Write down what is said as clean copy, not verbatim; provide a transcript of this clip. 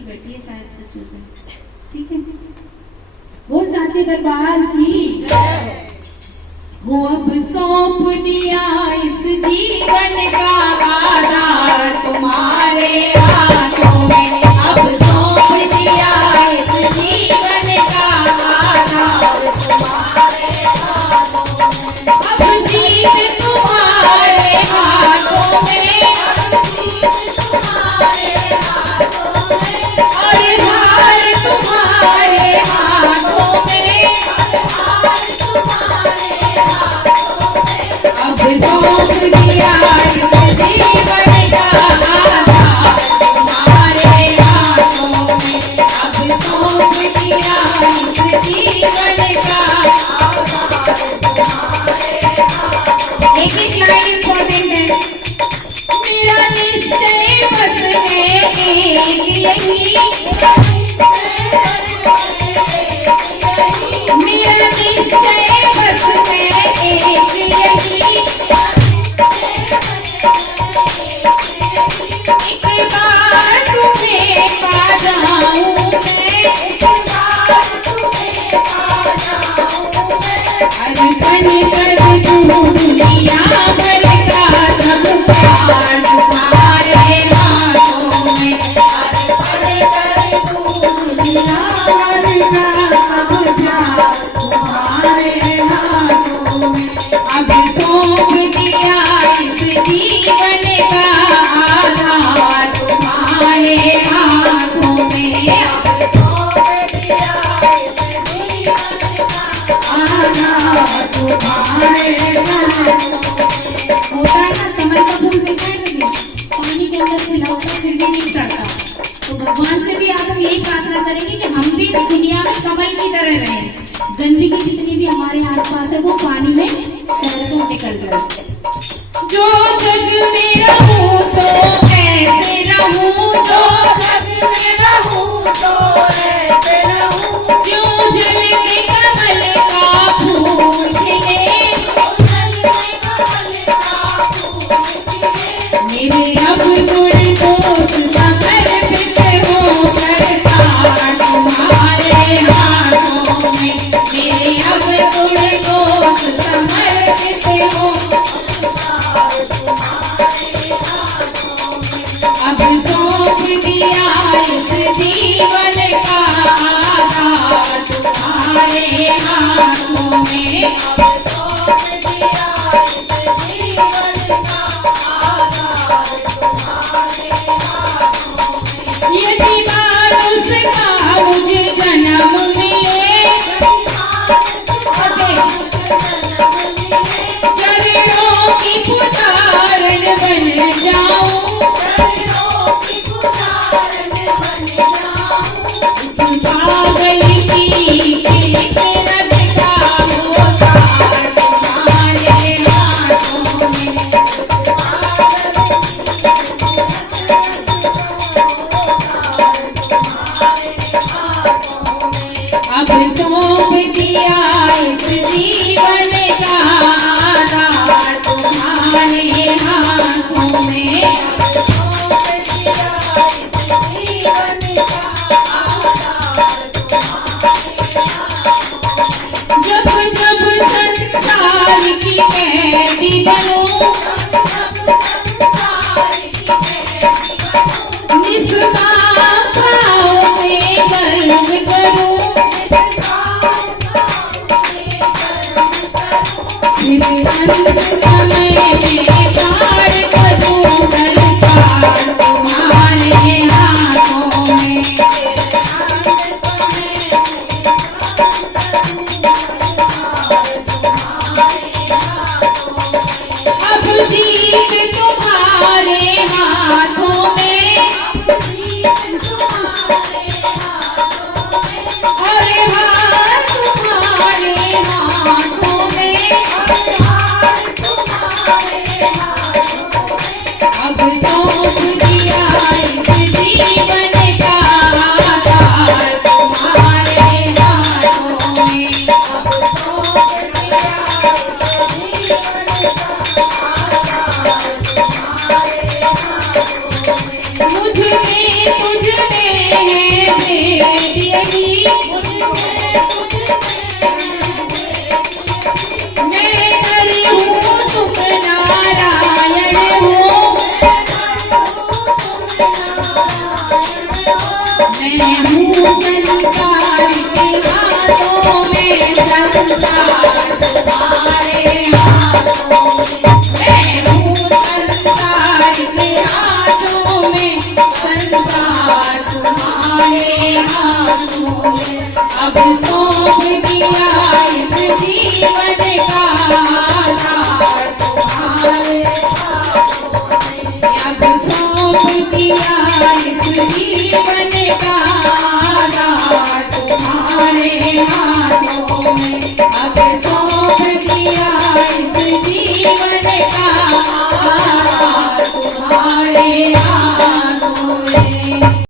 की बैठी है, शायद सच हो जाए। ठीक है, बोल साचे दरबार की हो। अब सौंप दिया इस जीवन का आधार तुम्हारे हाथों में, अब सौंप दिया इस जीवन का आधार तुम्हारे हाथों में, अब जीत तुम्हारे हाथों में, और हार तुम्हारे हाथों में, अब सौंप दिया इस जीवन का आधार तुम्हारे हाथों में, अब सौंप दिया इस जीवन का आधार तुम्हारे हाथों में। एक लाइन इंपॉर्टेंट है, मेरा निश्चय बस है एक यही, मेरा निश्चय बस है एक यही, एक बार तुम्हें पा जाऊं मैं, अर्पण कर दूं दुनिया भर का सब प्यार तुम्हारे हाथों में, अर्पण कर दूं दुनिया भर का सब प्यार तुम्हारे हाथों में, अब सौंप दिया इस जीवन का आधार तुम्हारे हाथों में, अब सौंप दिया इस जीवन का आधार तुम्हारे हाथों में। होता है ना, कमल का फूल दिखता है कभी, पानी के अंदर से लौटा फिर भी नहीं सड़ता, तो भगवान से भी आप यही प्रार्थना करेंगे कि हम भी इस दुनिया में कमल की तरह रहें, गंदगी जितनी भी हमारे आसपास है वो पानी में तैरकर निकल जाए। जो जग में रहूं तो कैसे रहूं, जो जग में रहूं तो ऐसे रहूं, क्यों जल में कमल का फूल खिले, मेरे अब गुण दोष समर्पित हो करतार तुम्हारे हाथों में, मेरे अब गुण दोष समर्पित हो करतार तुम्हारे हाथों में, अब सौंप दिया इस जीवन का आधार तुम्हारे हाथों में, अब सौंप दिया इस जीवन का आधार तुम्हारे हाथों में। यदि मानुष का मुझे जन्म मिले, चरणों की पुजारन बन जाऊं, इस पागल की पीठ रद का होतार तुम्हारे हाथों में, अब सौंप दिया इस जीवन का आधार तुम्हारे हाथों में, जब जब संसार की कैदी बनूं, निष्काम भाव से कर्म करूं, फिर अंत समय में पार करूं संसार तुम्हारे हाथों में, अब जीत तुम्हारे हाथों में, और हार तुम्हारे हाथों में, अब सौंप दिया इस जीवन का आधार तुम्हारे हाथों में, अब सौंप दिया इस जीवन का आधार तुम्हारे हाथों में, मुझ में हैं भेद यही, मैं करी हूँ तुम नारायण हो, मैं हूँ संसार के हाथों में, संसार तुम्हारे हाथों में, मैं हूँ संसार के हाथों में, संसार तुम्हारे हाथों में। अब सौंप दिया